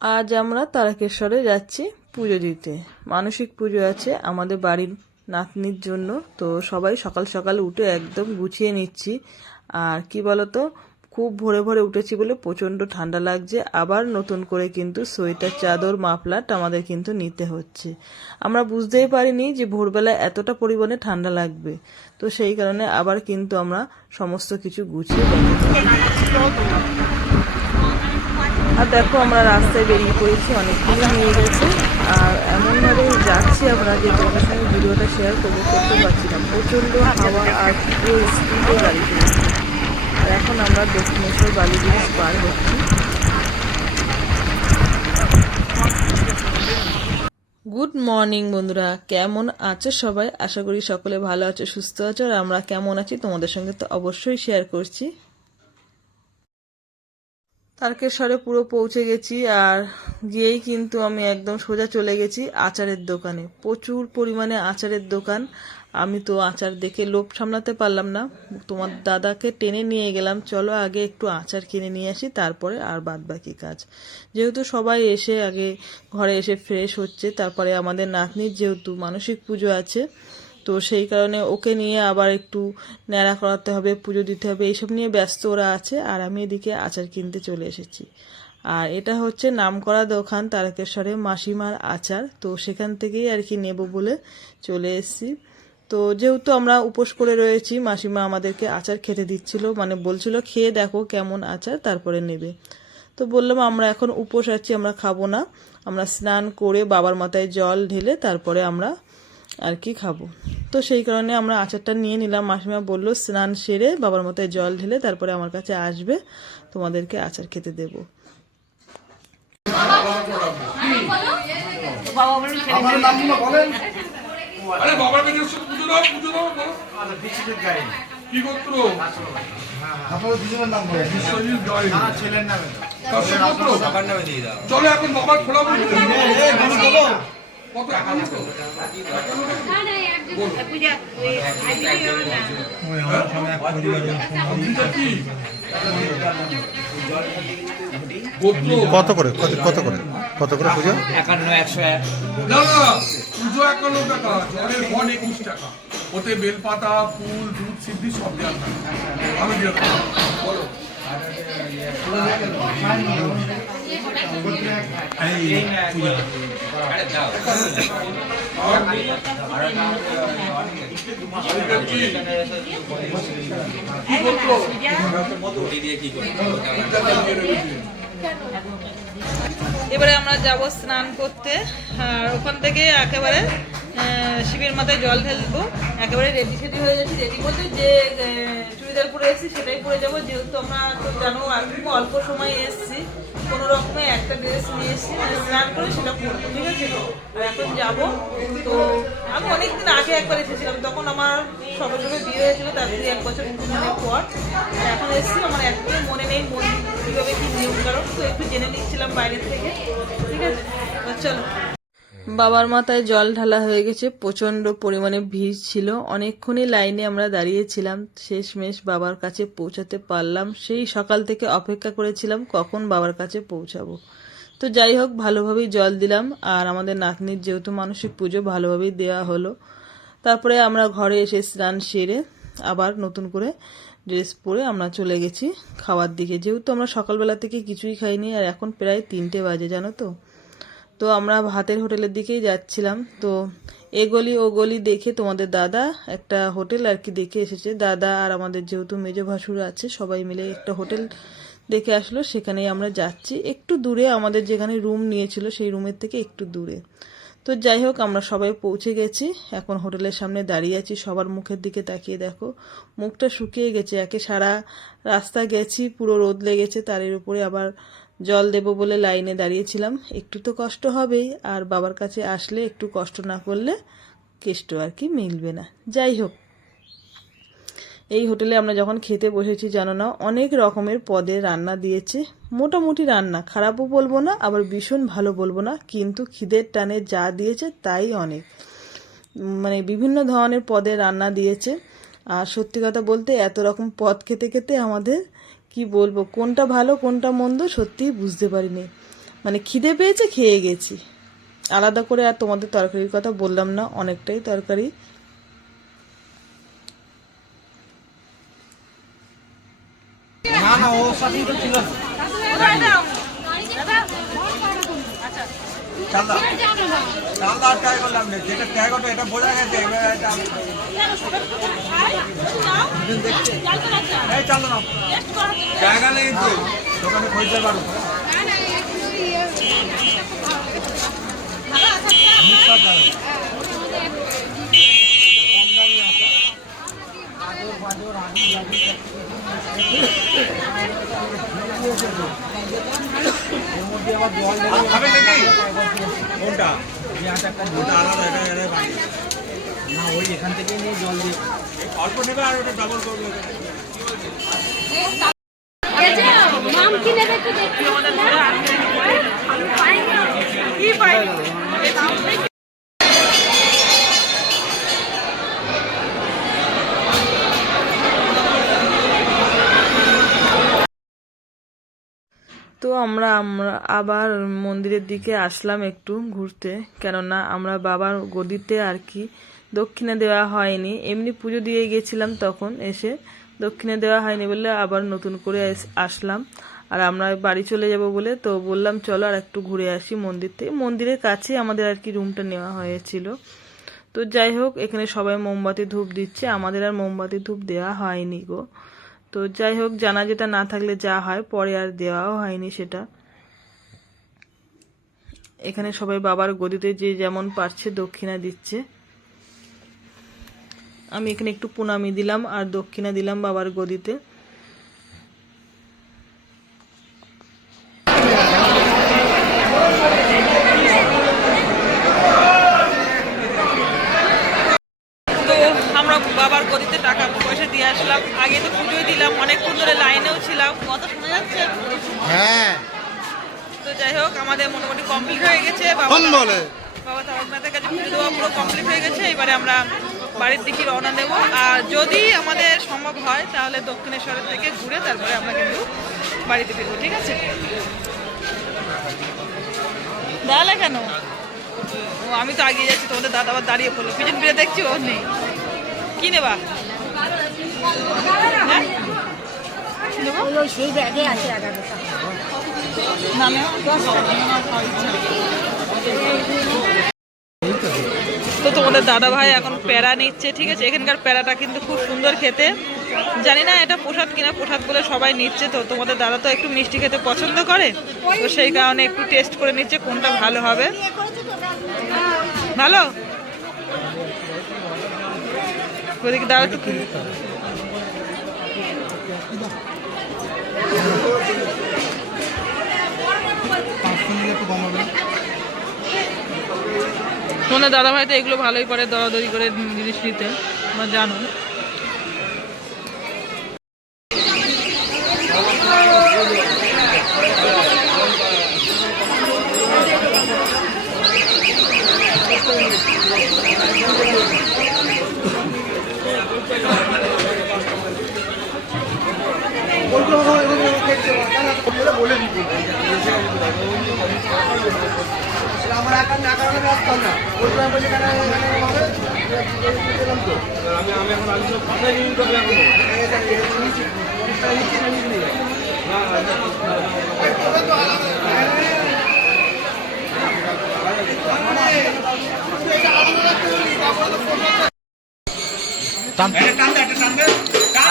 আজ আমরা তারকেশ্বরে যাচ্ছি পুজো দিতে। মানসিক পুজো আছে আমাদের বাড়ির নাতনির জন্য। তো সবাই সকাল সকাল উঠে একদম গুছিয়ে নিচ্ছি। আর কি বলতো, খুব ভোরে ভোরে উঠেছি বলে প্রচণ্ড ঠান্ডা লাগছে। আবার নতুন করে কিন্তু সোয়েটার, চাদর মাফলাট আমাদের কিন্তু নিতে হচ্ছে। আমরা বুঝতেই পারিনি যে ভোরবেলা এতটা পরিমাণে ঠান্ডা লাগবে। তো সেই কারণে আবার কিন্তু আমরা সমস্ত কিছু গুছিয়ে আর দেখো আমরা রাস্তায় বেরিয়ে পড়েছি অনেকক্ষণ হয়ে গেছে। আর এমনভাবে যাচ্ছি আমরা যে তোমাদের সঙ্গে ভিডিওটা শেয়ার করব, করতে পারছি না। প্রচণ্ড হাওয়া আর পুরো স্পিডে গাড়ি চলেছে। আর এখন আমরা দক্ষিণেশ্বর বালি ব্রিজ পার হচ্ছি। গুড মর্নিং বন্ধুরা। কেমন আছো সবাই? আশা করি সকলে ভালো আছো, সুস্থ আছো, আর আমরা কেমন আছি তোমাদের সঙ্গে তো অবশ্যই শেয়ার করছি। তারকেশ্বরে পুরো পৌঁছে গেছি আর গিয়েই কিন্তু আমি একদম সোজা চলে গেছি আচারের দোকানে। প্রচুর পরিমাণে আচারের দোকান। আমি তো আচার দেখে লোভ সামলাতে পারলাম না। তোমার দাদাকে টেনে নিয়ে গেলাম। চলো আগে একটু আচার কিনে নিয়ে আসি, তারপরে আর বাদ বাকি কাজ। যেহেতু সবাই এসে আগে ঘরে এসে ফ্রেশ হচ্ছে, তারপরে আমাদের নাতনির যেহেতু মানসিক পুজো আছে তো সেই কারণে ওকে নিয়ে আবার একটু ন্যাড়া করাতে হবে, পুজো দিতে হবে, এইসব নিয়ে ব্যস্ত ওরা আছে। আর আমি এদিকে আচার কিনতে চলে এসেছি। আর এটা হচ্ছে নামকরা দোকান তারকেশ্বরে মাসিমার আচার। তো সেখান থেকেই আর কি নেব বলে চলে এসেছি। তো যেহেতু আমরা উপোস করে রয়েছি, মাসিমা আমাদেরকে আচার খেতে দিচ্ছিল মানে বলছিল, খেয়ে দেখো কেমন আচার, তারপরে নেবে। তো বললাম, আমরা এখন উপোস আছি, আমরা খাব না। আমরা স্নান করে বাবার মাথায় জল ঢেলে তারপরে আমরা আর কি খাব? তো সেই কারণে আমরা আচারটা নিয়ে নিলাম। মাসিমা বলল স্নান সেরে বাবার মাথায় জল ঢেলে তারপরে আমার কাছে আসবে। তোমাদেরকে আচার খেতে দেবো। চলো এখন বাবার খোলা বলি কত গোত্র। কত করে? কত কত করে? কত করে পুজো? একান্ন একশো এক। পুজো একান্ন টাকা জলের ঘন একুশ টাকা। ওতে বেলপাতা ফুল দুধ সিদ্ধি সব দেওয়া থাকে। আমি বলো। এবারে আমরা যাব স্নান করতে আর ওখান থেকে একেবারে শিবের মাথায় জল ঢেলবো। একেবারে রেডি সেডি হয়ে যাচ্ছি। রেডি বলতে যে চুড়িদার পরে এসেছি, সেটাই পরে যাব। যেহেতু আমরা তো জানো খুব অল্প সময় এসেছি। কোনো রকমে একটা ড্রেস নিয়ে এসেছি মানে স্নান করে সেটা পরবো ঠিক আছে? আর এখন যাব। তো আমি অনেকদিন আগে একবার এসেছিলাম। তখন আমার সবে সবে বিয়ে হয়েছিল, তার দুই, এক বছর মানে পর। এখন এসেছি, আমার একদমই মনে নেই মন কীভাবে কী নিয়ম কারণ তো একটু জেনে নিচ্ছিলাম বাইরে থেকে, ঠিক আছে? চলো। বাবার মাথায় জল ঢালা হয়ে গেছে, প্রচণ্ড পরিমাণে ভিড় ছিল। অনেকক্ষণই লাইনে আমরা দাঁড়িয়েছিলাম, শেষমেশ বাবার কাছে পৌঁছাতে পারলাম। সেই সকাল থেকে অপেক্ষা করেছিলাম, কখন বাবার কাছে পৌঁছাবো। তো যাই হোক, ভালোভাবেই জল দিলাম, আর আমাদের নাতনির যেহেতু মানসিক পুজো, ভালোভাবেই দেওয়া হলো। তারপরে আমরা ঘরে এসে স্নান সেরে আবার নতুন করে ড্রেস পরে আমরা চলে গেছি খাওয়ার দিকে। যেহেতু আমরা সকালবেলা থেকে কিছুই খাইনি, আর এখন প্রায় তিনটে বাজে, জানো তো? তো আমরা ভাতের হোটেলের দিকেই যাচ্ছিলাম। তো এ গলি ও গলি দেখে তোমাদের দাদা একটা হোটেল আর কি দেখে এসেছে। দাদা আর আমাদের যেহেতু মেজো ভাসুর আছে, সবাই মিলে একটা হোটেল দেখে আসলো। সেখানেই আমরা যাচ্ছি। একটু দূরে আমাদের যেখানে রুম নিয়েছিল, সেই রুমের থেকে একটু দূরে। তো যাই হোক, আমরা সবাই পৌঁছে গেছি। এখন হোটেলের সামনে দাঁড়িয়ে আছি। সবার মুখের দিকে তাকিয়ে দেখো, মুখটা শুকিয়ে গেছে। একে সারা রাস্তা গেছি, পুরো রোদ লেগেছে। তার উপরে আবার জল দেব বলে লাইনে দাঁড়িয়েছিলাম। একটু তো কষ্ট হবেই, আর বাবার কাছে আসলে একটু কষ্ট না করলে কেষ্ট আর কি মিলবে না। যাই হোক, এই হোটেলে আমরা যখন খেতে বসেছি, জানো না, অনেক রকমের পদে রান্না দিয়েছে। মোটামুটি রান্না, খারাপও বলব না, আবার ভীষণ ভালো বলব না, কিন্তু খিদের টানে যা দিয়েছে তাই অনেক। মানে বিভিন্ন ধরনের পদে রান্না দিয়েছে। আর সত্যি কথা বলতে, এত রকম পদ খেতে খেতে আমাদের কি বলব, কোনটা ভালো, কোনটা মন্দ সত্যিই বুঝতে পারিনি। মানে খিদে পেয়েছে, খেয়ে গেছি। আলাদা করে আর তোমাদের তরকারির কথা বললাম না, অনেকটাই তরকারি। যেটা করতো এটা বোঝা গেছে এবার এটা এই চালদা না জায়গা নেই তো। দোকানে খরিদ্দার বাড়ো। কোনটা? আলাদা এটা না ওই এখান থেকে নিয়ে জল দিয়ে। অল্প নেবে আর ওটা ডাবল তো আমরা আমরা আবার মন্দিরের দিকে আসলাম একটু ঘুরতে, কেননা আমরা বাবার গদিতে আর কি দক্ষিণে দেওয়া হয়নি। এমনি পুজো দিয়ে গেছিলাম তখন, এসে দক্ষিণে দেওয়া হয়নি বলে আবার নতুন করে আসলাম। আর আমরা বাড়ি চলে যাব বলে তো বললাম, চলো আর একটু ঘুরে আসি মন্দির থেকে মন্দিরের কাছে আমাদের আর কি রুমটা নেওয়া হয়েছিল। তো যাই হোক, এখানে সবাই মোমবাতি ধূপ দিচ্ছে। আমাদের আর মোমবাতি ধূপ দেওয়া হয়নি গো। তো যাই হোক জানা যেটা না থাকলে যা হয়, পরে আর দেওয়াও হয়নি সেটা। এখানে সবাই বাবার গদিতে যে যেমন পারছে দক্ষিণা দিচ্ছে। আমি এখানে একটু পুনামি দিলাম আর দক্ষিণা দিলাম বাবার গদিতে। আমরা বাবার গদিতে টাকা পয়সা দিয়ে আসলাম। আগে তো পুজোই দিলাম অনেকক্ষণ ধরে লাইনেও ছিলাম। কত শোনা যাচ্ছে? হ্যাঁ। তো যাই হোক আমাদের মোটামুটি কমপ্লিট হয়ে গেছে। বাবা বাবা তারকনাথের কাছে পুজো দেওয়া পুরো কমপ্লিট হয়ে গেছে। এবারে আমরা বাড়ির দিকে রওনা দেবো। আর যদি আমাদের সম্ভব হয়, তাহলে দক্ষিণেশ্বরের থেকে ঘুরে তারপরে আমরা কিন্তু বাড়িতে ফিরবো ঠিক আছে? দাঁড়ালে কেন? ও, আমি তো আগিয়ে যাচ্ছি, তোমাদের দাদা আবার দাঁড়িয়ে পড়ল। পিছন ফিরে দেখছি, ও নেই। কি নেবা? হ্যাঁ? তো তোমাদের দাদা ভাই এখন প্যারা নিচ্ছে, ঠিক আছে? এখানকার প্যারাটা কিন্তু খুব সুন্দর খেতে। জানি না এটা প্রসাদ কিনা, প্রসাদ বলে সবাই নিচ্ছে তো, তোমাদের দাদা তো একটু মিষ্টি খেতে পছন্দ করে, তো সেই কারণে একটু টেস্ট করে নিচ্ছে, কোনটা ভালো হবে। ভালো? একটু একটু। তোমাদের দাদা ভাই তো এগুলো ভালোই পারে দরাদরি করে জিনিস নিতে তোমরা জানো। বলে আমার একা না কারণে আসতাম না। ওই টাইম বলে কেন আমি আমি এখন আলোচনা ভাষায় নিয়ে করবে এখন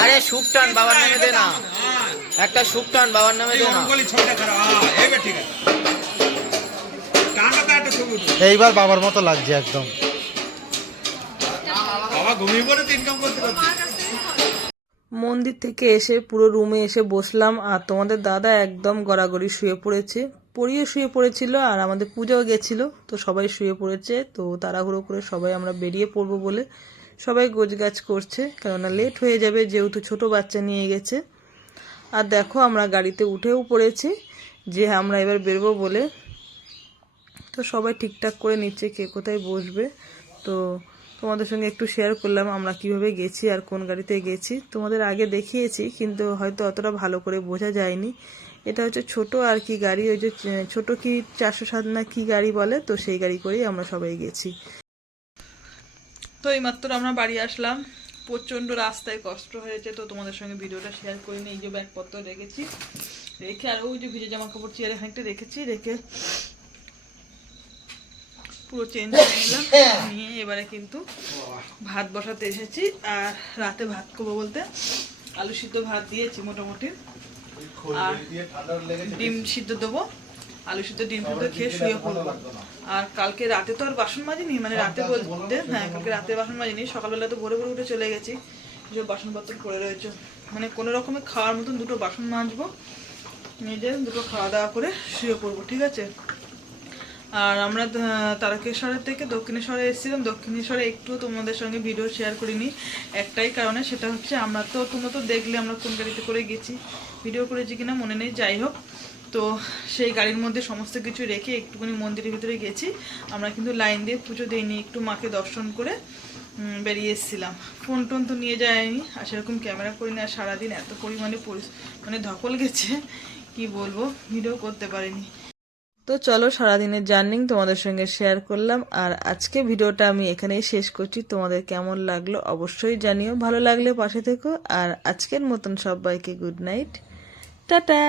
আরে সুখ টান বাবার নামে দে না। একটা সুখ টান বাবার নামে দে না। এইবার বাবার মতো লাগছে একদম। বাবা ঘুমিয়ে পড়ে ইনকাম করতে করতে মন্দির থেকে এসে পুরো রুমে এসে বসলাম আর তোমাদের দাদা একদম গড়াগড়ি শুয়ে পড়েছে। পড়িয়ে শুয়ে পড়েছিল আর আমাদের পূজাও গেছিল তো সবাই শুয়ে পড়েছে তো তাড়াহুড়ো করে সবাই আমরা বেরিয়ে পড়ব বলে সবাই গোছগাছ করছে কেননা লেট হয়ে যাবে যেহেতু ছোট বাচ্চা নিয়ে গেছে। আর দেখো আমরা গাড়িতে উঠেও পড়েছি যে আমরা এবার বেরবো বলে তো সবাই ঠিকঠাক করে নিচ্ছে কে কোথায় বসবে। তো তোমাদের সঙ্গে একটু শেয়ার করলাম আমরা কীভাবে গেছি আর কোন গাড়িতে গেছি। তোমাদের আগে দেখিয়েছি, কিন্তু হয়তো অতটা ভালো করে বোঝা যায়নি। এটা হচ্ছে ছোট আর কি গাড়ি, ওই যে ছোট কি চারশো সাত না কি গাড়ি বলে, তো সেই গাড়ি করেই আমরা সবাই গেছি। তো এইমাত্র আমরা বাড়ি আসলাম। প্রচণ্ড রাস্তায় কষ্ট হয়েছে, তো তোমাদের সঙ্গে ভিডিওটা শেয়ার করিনি, এই যে ব্যাগপত্র রেখেছি। রেখে আর ওই যে ভিজে জামা কাপড় চেয়ারে খানিকটা রেখেছি, রেখে পুরো চেঞ্জ করে নিলাম নিয়ে এবারে কিন্তু ভাত বসাতে এসেছি। আর রাতে ভাত করব বলতে আলু সিদ্ধ ভাত দিয়েছি মোটামুটি। আর ডিম সিদ্ধ দেবো। আলু সিদ্ধ ডিম সিদ্ধ খেয়ে শুয়ে পড়ব। আর কালকে রাতে তো আর বাসন মাজিনি মানে রাতে বলতে হ্যাঁ কালকে রাতে বাসন মাজিনি সকালবেলা তো ভোরে ভোরে উঠে চলে গেছি। যে বাসনপত্র পড়ে রয়েছে। মানে কোনো রকমে খাওয়ার মতন দুটো বাসন মাজবো। নিজে দুটো খাওয়া দাওয়া করে শুয়ে পড়ব ঠিক আছে? আর আমরা তারকেশ্বরের থেকে দক্ষিণেশ্বরে এসেছিলাম। দক্ষিণেশ্বরে একটু তোমাদের সঙ্গে ভিডিও শেয়ার করিনি একটাই কারণে, সেটা হচ্ছে আমরা তো তোমরা তো দেখলে আমরা কোন গাড়িতে করে গেছি ভিডিও করেছি কিনা মনে নেই, যাই হোক। তো সেই গাড়ির মধ্যে সমস্ত কিছু রেখে একটুখানি মন্দিরের ভিতরে গেছি। আমরা কিন্তু লাইন দিয়ে পুজো দিইনি, একটু মাকে দর্শন করে বেরিয়ে এসেছিলাম। ফোন টোন তো নিয়ে যায়নি, আর সেরকম ক্যামেরা করিনি, আর সারাদিন এত পরিমাণে মানে ধকল গেছে, কি বলব ভিডিও করতে পারিনি। তো চলো সারাদিনের জার্নিং তোমাদের সঙ্গে শেয়ার করলাম, আর আজকে ভিডিওটা আমি এখানেই শেষ করছি। তোমাদের কেমন লাগল অবশ্যই জানিও, ভালো লাগলে পাশে থেকো, আর আজকের মতন সবাইকে গুড নাইট টাটা!